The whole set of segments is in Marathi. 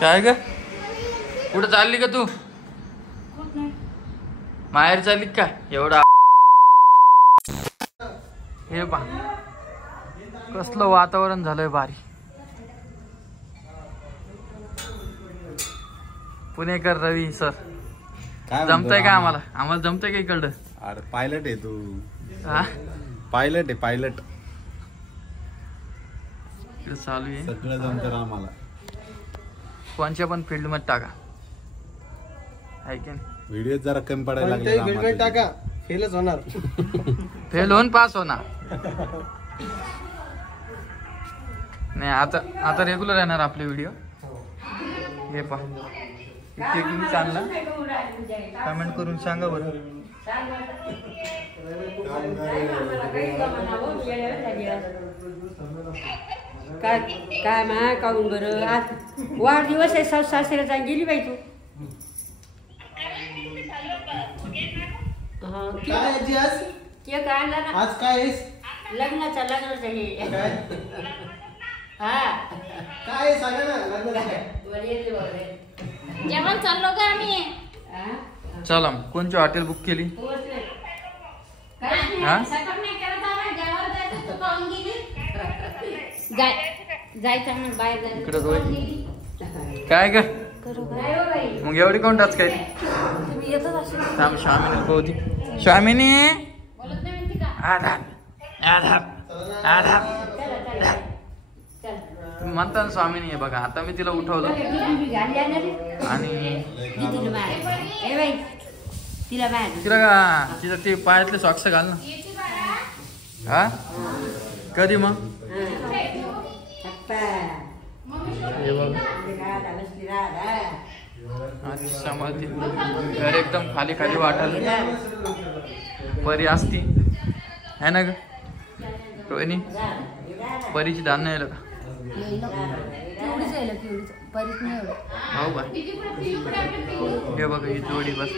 काय ग कुठं चालली का तू? माहेर चालली का? एवढा हे पा कसलं वातावरण झालंय भारी. पुणेकर रवी सर जमतंय का? आम्हाला जमतंय का इकडं? अरे पायलट आहे तू. हा पायलट आहे पायलट. चालू आहे सगळं जमतं आम्हाला. कोणच्या पण फील्ड मध्ये टाका आहे की नाही. व्हिडिओ जरा कमी पडायला लागले. टाका फेलच होणार. फेल होऊन पास होणार नाही. आता रेग्युलर येणार आपले व्हिडिओ. हे पहा किती चांगला कमेंट करून सांगा बरं. काय काय मा काढून बरं आज वाढदिवस आहे. सासऱ्याला जाऊन गेली बाई तू. केक आणला ना आज काय लग्नाचा हे हा काय सांगा ना लग्नाचं जेवण चाललो का आम्ही? चला मग कोणची हॉटेल बुक केली? हा जायचं ना बाहेर इकडे काय का मग एवढी कोण टाच काय? थांब स्वामिनी होती. स्वामिनी आधार आधार आधार म्हणता ना स्वामिनी. आहे बघा आता मी तिला उठवलं आणि तिला का तिचं ते पायातले सॉक्स घाल ना. हा कधी मग हे बघ समजते घर एकदम खाली खाली वाटायला. परी असती है ना ग रोहिणी? परीची धान नाही का? हो का? हे बघ ही जोडी बस.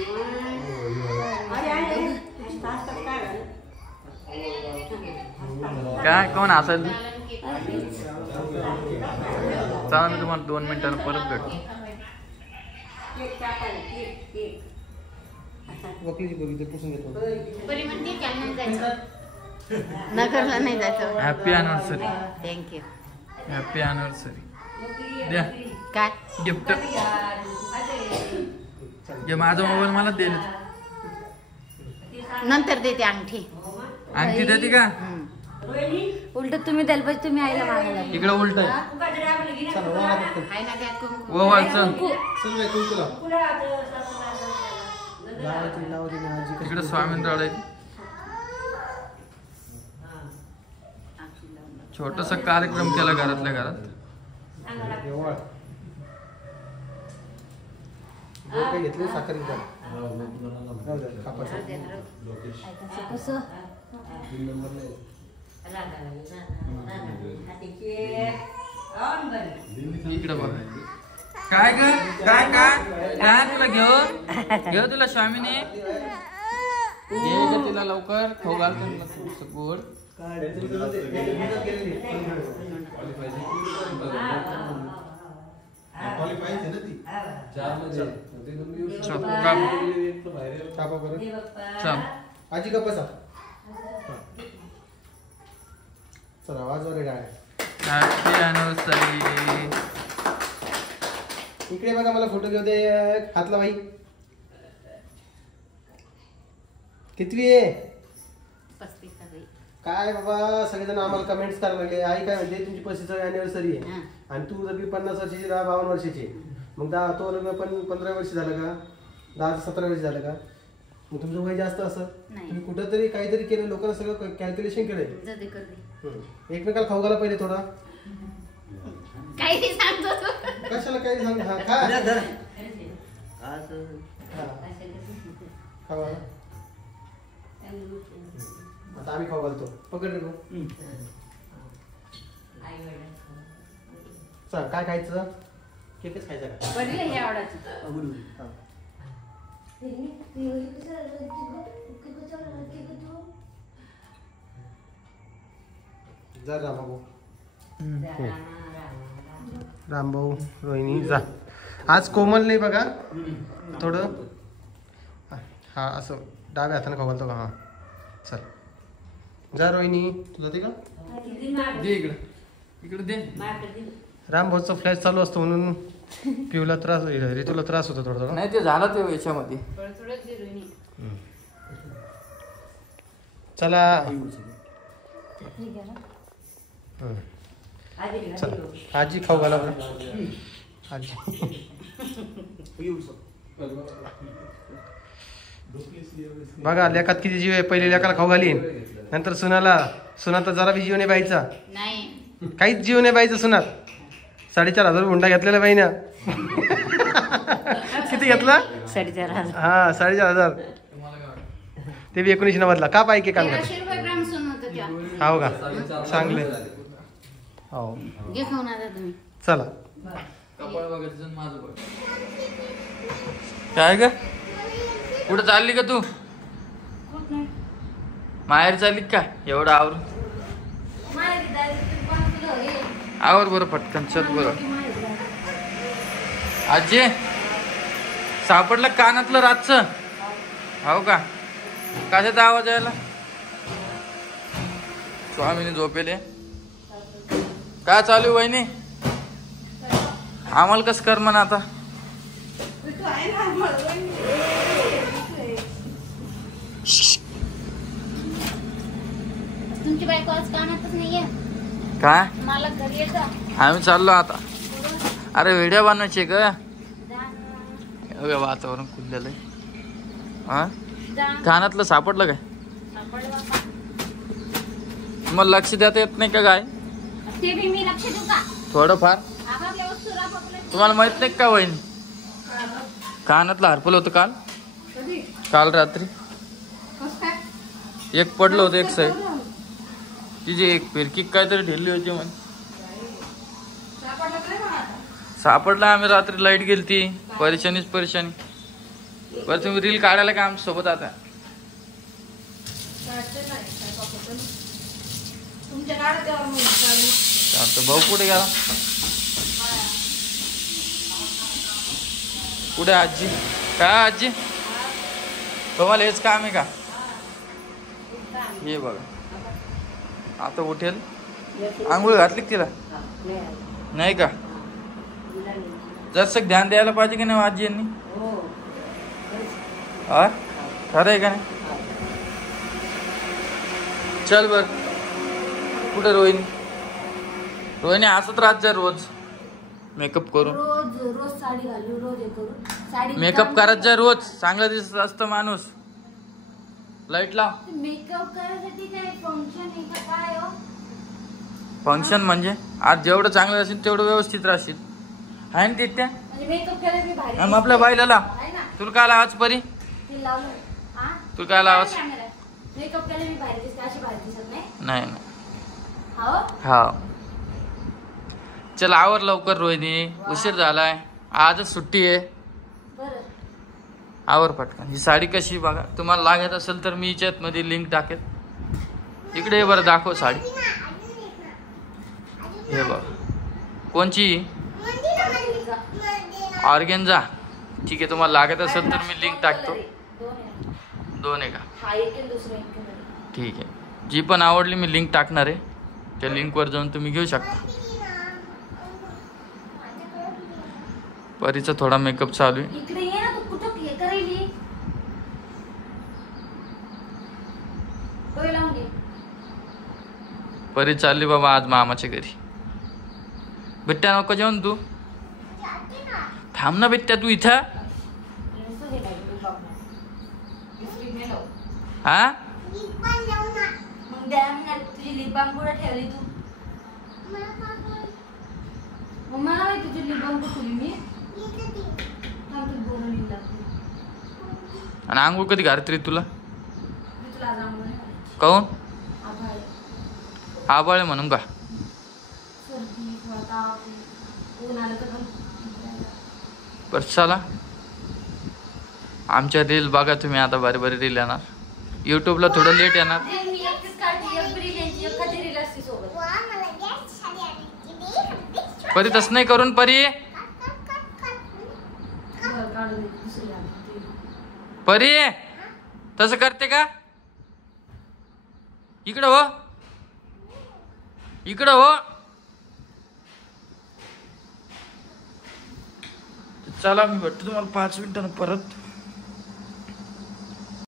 काय कोण असेल? चला मी तुम्हाला 2 मिनिटांना परत भेटतो. नगरला नाही जायचं. Happy anniversary. Thank you. Happy anniversary. द्या काय गिफ्ट. जे माझा मोबाईल मला देईल. नंतर देते अंगठी. अंगठी देते का? उलट तुम्ही द्याल पाहिजे. तुम्ही आईला मागायला इकडे उलट आहे. इकडे स्वामींद्र छोटासा कार्यक्रम केला घरातल्या घरात. घेतले साखर इकडे बघा. काय काय काय काय काय तुला घेऊ तुला स्वामीने तिला लवकर खाऊ घालतो गोड. आजी का बसा. चला आवाज वगैरे डाळ. Happy anniversary. इकडे बघा मला फोटो घेऊ दे. हातला बाई कितवी आहे? काय बाबा सगळेजण आम्हाला कमेंट्स करायला लागले. आई काय म्हणते तुमची 35वी अॅनिव्हर्सरी आहे आणि तू जर 50 वर्षाची 52 वर्षाची मग तो लग्न पण 15 वर्ष झालं का? 17 वर्ष झालं का? मग तुमचं वय जास्त असं तुम्ही कुठंतरी काहीतरी केलं. लोकांना सगळं कॅल्क्युलेशन केलंय. एकमेकाला खाऊ घाला पहिले थोडा. काही सांगतो कशाला काही सांग. हा खा खावा. आता आम्ही खाऊ घालतो. पकड रे. चल काय खायचं? केकच खायचा का? जा रामभाऊ. रामभाऊ रोहिणी जा. आज कोमल नाही बघा थोडं हा असं डाव्या हाताने खाऊ घालतो का हा चल जा रोहिणी तुला ते का दे इकडं इकडे दे. रामभाऊचा फ्लॅश चालू असतो म्हणून पिऊला त्रास ऋतूला त्रास होतो थोडा थोडा. नाही ते झालं ते याच्यामध्ये. चला चला आजी खाऊ घाला बरं आजी. बघा लेखात किती जीव आहे. पहिले लेखाला खाऊ घालीन नंतर सुनात जरा बी जीव नाही बाईचा नाही काहीच जीव नाही बाईचा सुनात. 4,500 हुंडा घेतलेला बाईनं. किती घेतला 4,500. हा 4,500 ते बी 1990 का पाहिजे काम करते 1300 रुपये ग्राम सोनं होतं त्या. हो का चांगले हो घे खाऊन आता तुम्ही. चला कपाळ बघायचं माझं बघ. काय ग कुठं चालली का तू? माहेर चालली का एवढं आवरून? आवर बरं पटकन चल बरं. आजी सापडलं कानातलं रातचं हो का? कशाचा आवाज यायला? स्वामीने झोपेले काय चालू वहिनी? आम्हाला कसं कर म्हणा आता. तुमची बायको आज कामातच नाहीये. काय मला घरी येतं. आम्ही चाललो आता. अरे व्हिडिओ बनवायचे ग. वातावरण खुललेलं आहे. हा कानातलं सापडलं काय? मग लक्ष देता येत नाही का काय? ते बी मी लक्ष देऊ का? थोडंफार. आपापल्या वस्तू आपापल्या. तुम्हाला माहित नाही का वहिनी कानातलं हरपलं होतं काल रात्री. एक पडलं होतं एक साईड. तिची एक फिरकी काहीतरी ढिल्ली होती म्हण. सापडला. आम्ही रात्री लाईट गेली ती परेशानीच परेशानी. बरं तुम्ही रील काढायला का आमच्या सोबत आता? भाऊ कुठे गेला? कुठे आजी? काय आजी तुम्हाला हेच काम आहे का? हे बघा आता उठेल. आंघोळ घातली तिला नाही का? जरासं ध्यान द्यायला पाहिजे की नाही आजी यांनी? हा खरं आहे का नाही? चल बर. कुठे रोहिणी? रोहिणी हसत राहत जा रोज मेकअप करून. रोज साडी घालू रोज हे करू. साडी मेकअप करत जा रोज. चांगला दिसत असतं माणूस. लाईट लाव. मेकअप करायसाठी काय फंक्शन आहे का काय हो? फंक्शन म्हणजे आज जेवढं चांगलं असेल तेवढं व्यवस्थित राहशील आहे ना तिथे. म्हणजे मेकअप केला की भारी मग आपल्या बाईला लाव. आहे ना तुला काय लावाच परी? ते लावलं. हा तुला काय लावाच? मेकअप केला मी भारी दिसते अशी भारी दिसत नाही. नाही ना. हो हा चल आवर लवकर रोहिणी. उशीर झालाय. आजच सुट्टी आहे. बरं आवर पटकन. ही साडी कशी बघा. तुम्हाला लागत असेल तर मी याच्यात मध्ये लिंक टाकेल. इकडे बरं दाखव साडी. हे बघ कोणची? ऑर्गेन्झा. ठीक आहे तुम्हाला लागत असेल तर मी लिंक टाकतो. दोन आहे का? हा एक आणि दुसरं एक. ठीक आहे. जी पण आवडली मी लिंक टाकणार आहे. त्या लिंकवर जाऊन तुम्ही घेऊ शकता. परीचा थोडा मेकअप चालू आहे. इकडे ये ना. तू कुठं हे करायली? डोळे लावून घे. परी चालली बाबा आज मामाच्या घरी. बिट्ट्या नको जेवण तू. थांब ना बिट्ट्या तू इथं. नुसतं हे लावून बघ ना. लिपस्टिक नाही लावू. हा मग द्या ना. तुझी लिप बाम कुठं ठेवली तू? मग मला माहिती तुझी लिप बाम कुठं ठेवली मी. थांब तुला बोलून येईल लागते. आणि आंघोळ कधी घालत रे तुला? मी तुला आज आंघोळ नाही घालायची. काहून? आभाळ आबाळ आहे म्हणून का? सर्दी किंवा ताप ऊन आलं तर पण बरं चला. आमच्या रील बघा तुम्ही आता. बारी बारी रील येणार. यूट्यूबला थोडं लेट येणार. मी एकटीच काढते. एक बरी घ्यायची एखादी रील असते सोबत. परी तसं नाही करून परी. परी तसं करते का? इकडं हो, इकडं हो. चला मी भेटतो तुम्हाला 5 मिनिटांनी परत.